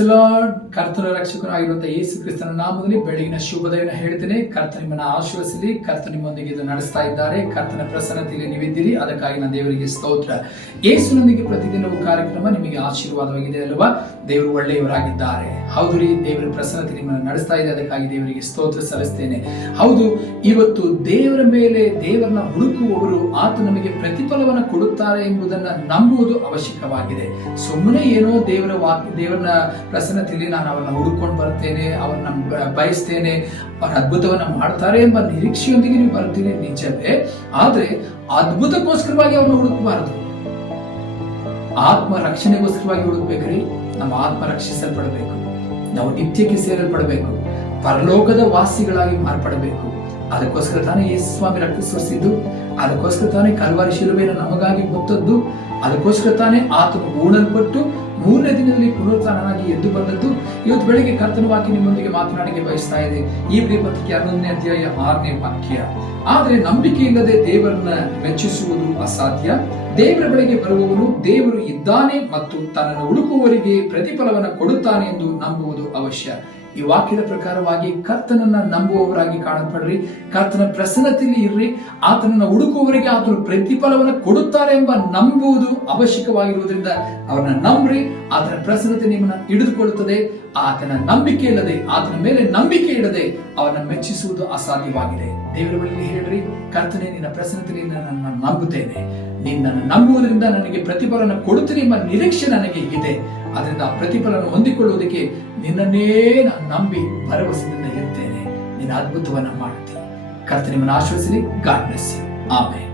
Lord ಕರ್ತನ ರಕ್ಷಕನಾಗಿರುವಂತಹ ಯೇಸು ಕ್ರಿಸ್ತನ ನಾಮದಲ್ಲಿ ಬೆಳಗಿನ ಶುಭದಯನ ಹೇಳ್ತೇನೆ. ಕರ್ತ ನಿಮ್ಮನ್ನ ಆಶ್ವಾಸಲಿ ಕರ್ತ ನಿಮ್ಮೊಂದಿಗೆ ಇದು ನಡೆಸ್ತಾ ಇದ್ದಾರೆ. ಕರ್ತನ ಪ್ರಸನ್ನತೆಯಲ್ಲಿ ನೀವಿದ್ದೀರಿ. ಅದಕ್ಕಾಗಿ ನಾನು ದೇವರಿಗೆ ಸ್ತೋತ್ರ. ಯೇಸುನೊಂದಿಗೆ ಪ್ರತಿದಿನವೂ ಕಾರ್ಯಕ್ರಮ ನಿಮಗೆ ಆಶೀರ್ವಾದವಾಗಿದೆ ಅಲ್ವಾ? ದೇವರು ಒಳ್ಳೆಯವರಾಗಿದ್ದಾರೆ. ಹೌದು ರೀ, ದೇವರ ಪ್ರಸನ್ನತೆ ನಿಮ್ಮನ್ನು ನಡೆಸ್ತಾ ಇದೆ. ಅದಕ್ಕಾಗಿ ದೇವರಿಗೆ ಸ್ತೋತ್ರ ಸಲ್ಲಿಸ್ತೇನೆ. ಹೌದು, ಇವತ್ತು ದೇವರ ಮೇಲೆ ದೇವರನ್ನ ಹುಡುಕುವವರು ಆತ ನಮಗೆ ಪ್ರತಿಫಲವನ್ನು ಕೊಡುತ್ತಾರೆ ಎಂಬುದನ್ನ ನಂಬುವುದು ಅವಶ್ಯಕವಾಗಿದೆ. ಸುಮ್ಮನೆ ಏನೋ ದೇವರ ವಾಕ್, ದೇವರನ್ನ ಪ್ರಸನ್ನತೆಯಲ್ಲಿ ನಾನು ಅವನ್ನ ಹುಡುಕೊಂಡು ಬರ್ತೇನೆ, ಅವನ್ನ ಬಯಸ್ತೇನೆ, ಅವರ ಅದ್ಭುತವನ್ನ ಮಾಡ್ತಾರೆ ಎಂಬ ನಿರೀಕ್ಷೆಯೊಂದಿಗೆ ನೀವು ಬರ್ತೀನಿ ನಿಜವೇ. ಆದ್ರೆ ಅದ್ಭುತಕ್ಕೋಸ್ಕರವಾಗಿ ಅವ್ರನ್ನ ಹುಡುಕಬಾರದು. ಆತ್ಮ ರಕ್ಷಣೆಗೋಸ್ಕರವಾಗಿ ಹುಡುಕ್ಬೇಕ್ರಿ. ನಮ್ಮ ಆತ್ಮ ರಕ್ಷಿಸಲ್ಪಡಬೇಕು. ನಾವು ನಿತ್ಯಕ್ಕೆ ಸೇರಲ್ಪಡಬೇಕು. ಪರಲೋಕದ ವಾಸಿಗಳಾಗಿ ಮಾರ್ಪಡಬೇಕು. ಅದಕ್ಕೋಸ್ಕರ ತಾನೇ ಯೇಸು ಸ್ವಾಮಿ ರಕ್ತ ಸುರಿಸಿದ್ದು, ಅದಕ್ಕೋಸ್ಕರ ತಾನೇ ಕಲ್ವಾರಿ ಶಿಲುಬೆಯನ್ನು ನಮಗಾಗಿ ಹೊತ್ತದ್ದು ಅದಕ್ಕೋಸ್ಕರ ತಾನೇ ಆತನು ಹೂಣಲ್ಪಟ್ಟು ಮೂರನೇ ದಿನದಲ್ಲಿ ಪುನರುತ್ಥಾನನಾಗಿ ಎದ್ದು ಬಂದದ್ದು. ಇವತ್ತು ಬೆಳಿಗ್ಗೆ ಕರ್ತನವಾಗಿ ನಿಮ್ಮೊಂದಿಗೆ ಮಾತನಾಡಿಕೆ ಬಯಸ್ತಾ ಇದೆ. ಈ ಪತ್ರಿಕೆ ಹನ್ನೊಂದನೇ ಅಧ್ಯಾಯ ಆರನೇ ವಾಕ್ಯ. ಆದರೆ ನಂಬಿಕೆ ಇಲ್ಲದೆ ದೇವರನ್ನ ಮೆಚ್ಚಿಸುವುದು ಅಸಾಧ್ಯ. ದೇವರ ಬಳಿಗೆ ಬರುವವನು ದೇವರು ಇದ್ದಾನೆ ಮತ್ತು ತನ್ನನ್ನು ಹುಡುಕುವವರಿಗೆ ಪ್ರತಿಫಲವನ್ನು ಕೊಡುತ್ತಾನೆ ಎಂದು ನಂಬುವುದು ಅವಶ್ಯ. ಈ ವಾಕ್ಯದ ಪ್ರಕಾರವಾಗಿ ಕರ್ತನನ್ನ ನಂಬುವವರಾಗಿ ಕಾಣಲ್ಪಡ್ರಿ. ಕರ್ತನ ಪ್ರಸನ್ನತೆಯಲ್ಲಿ ಇರ್ರಿ. ಆತನನ್ನ ಹುಡುಕುವವರಿಗೆ ಆತನು ಪ್ರತಿಫಲವನ್ನು ಕೊಡುತ್ತಾರೆ ಎಂಬ ನಂಬುವುದು ಅವಶ್ಯಕವಾಗಿರುವುದರಿಂದ ಅವರನ್ನ ನಂಬ್ರಿ. ಆತನ ಪ್ರಸನ್ನತೆ ನಿಮ್ಮನ್ನ ಹಿಡಿದುಕೊಳ್ಳುತ್ತದೆ. ಆತನ ನಂಬಿಕೆ ಇಲ್ಲದೆ, ಆತನ ಮೇಲೆ ನಂಬಿಕೆ ಇಡದೆ ಅವನ ಮೆಚ್ಚಿಸುವುದು ಅಸಾಧ್ಯವಾಗಿದೆ. ದೇವರ ಬಳಿ ಹೇಳ್ರಿ, ಕರ್ತನೆ ನಿನ್ನ ಪ್ರಸನ್ನತೆಯಿಂದ ನನ್ನ ನಂಬುತ್ತೇನೆ. ನಿನ್ನನ್ನು ನಂಬುವುದರಿಂದ ನನಗೆ ಪ್ರತಿಫಲನ ಕೊಡುತ್ತೇನೆ ಎಂಬ ನಿರೀಕ್ಷೆ ನನಗೆ ಇದೆ. ಅದರಿಂದ ಆ ಪ್ರತಿಫಲನ ಹೊಂದಿಕೊಳ್ಳುವುದಕ್ಕೆ ನಿನ್ನನ್ನೇ ನಾನು ನಂಬಿ ಭರವಸೆಯಿಂದ ಇರ್ತೇನೆ ನಿನ್ನ ಅದ್ಭುತವನ್ನ ಮಾಡುತ್ತೀನಿ ಕರ್ತ ನಿಮ್ಮನ್ನು ಗಾಡ್ ಬ್ಲೆಸ್ ಯು ಆಮೇಲೆ